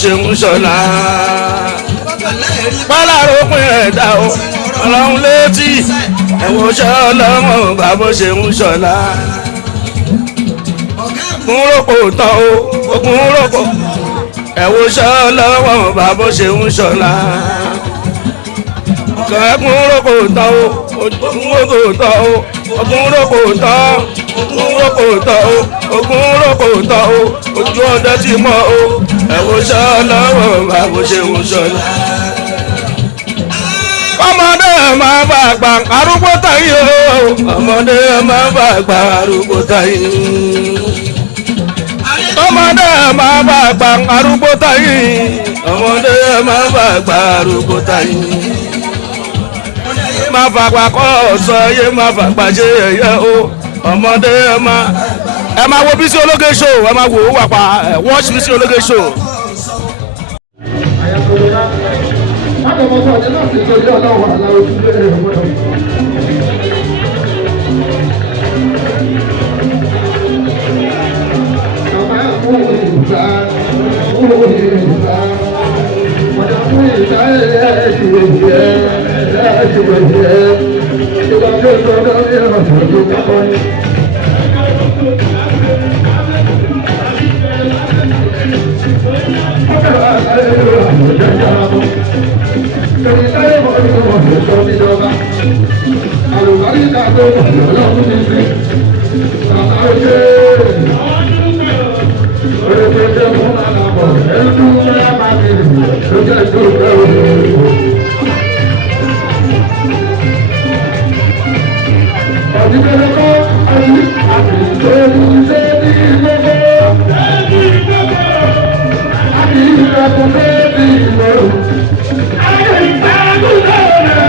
ṣe ń ṣọlá. pálárò pin ẹ̀dá o ọlọ́run létí ẹ̀wọ̀n ṣe ọlọ́run bá bó ṣe ń ṣọlá. ogun rògbò tán o ogun rògbò ẹ̀wọ̀n ṣe ọlọ́run bá bó ṣe ń ṣọlá. ogun rògbò tán o ogun rògbò tán o ogun rògbò tán ogun rògbò tán o ogun rògbò tán o ojú ọdẹ ti mọ o ẹ̀wọ̀n ṣe ọlọ́run bá bó ṣe ń ṣọlá. ọmọdé máa bá àgbà arúgbó táyé o ọmọdé máa bá àgbà arúgbó táyé. ọmọdé máa bá àgbà arúgbó táyé ọmọdé máa bá àgbà arúgbó táyé. má fàgbà kọ́ ọ̀sọ́ yé má fàgbà ṣe ẹ̀yẹ o ọmọdé ẹ máa wo Bísí Ológe show ẹ máa wo wà pa watch Bísí Ológe show. Akọ̀mọ̀kọ̀ ọ̀dẹ́ náà ti torí ọlọ́wọ́ aláwọ̀ tó lé ẹ̀rọ mọ́tò. Bàbá mú ìgbà ọ̀dà mú ìgbà ẹ̀ẹ́dìwẹ̀dìẹ̀ ìgbà tó sọ lórí ọ̀dọ̀ tó kápọ̀ ní. Àlùbáríkà tó wà lọ́wọ́ ní sí, bàbá òkè. Olùkọ́jọ́ fún àlàbọ̀ ẹ̀dú mẹ́ta máa ń rìn lójú ẹ̀dú ìgbẹ́wò. Ọ̀dìbẹ̀rẹ̀ kọ́ ọdún àti ìgbẹ́rù ṣé ní gbogbo. Àti ìgbẹ́kùn ṣé ní ìgbẹ́rù. Àti ìgbẹ́kùn ṣé ní ìgbẹ́rù.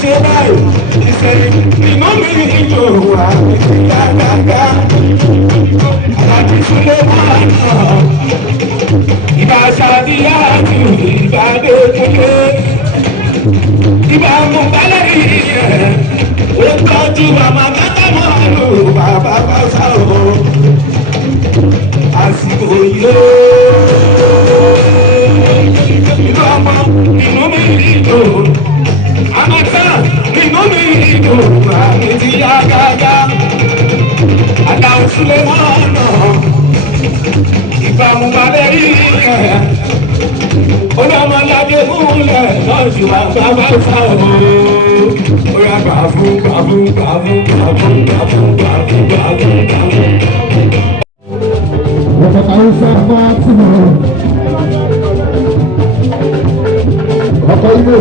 ṣe báyìí ìṣẹ̀yìn ìmọ̀ mi ìjò àmì ti gágágá. Àti súnlé máa nà. Ìbá ṣàdíyá àti ìbá gbẹ́gbẹ́. Ìbá mú balẹ̀ yìí rẹ̀. Ó tọ́jú màmá bàbá máa lò bàbá bá sá o. Àsìkò yóò. Ìlú ọmọ inú mi dùn. Àmọ́tá inú mi dùn. Àmì ti yá gágá. Àdàrú sílé máa nà. Ìbámu balẹ̀ yìí rẹ̀. Olọ́mọládé múlẹ̀ lọ́sù àgbàgbà sáwọ́. Ó yá gbàfún gbàfún gbàfún gbàfún gbàfún gbàfún gbàfún gbàfún. Ọkọ̀ Hausa máa tì mọ́. Ọkọ̀ Igbo,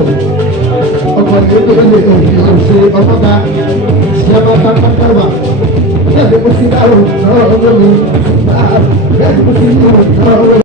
ọkọ̀ Igbo lè ṣe ọmọba ṣe ọmọba pátáwà. Bẹ́ẹ̀ ni mo ti dárò náà ọmọ mi. Bẹ́ẹ̀ ni mo ti dárò náà ọmọ mi.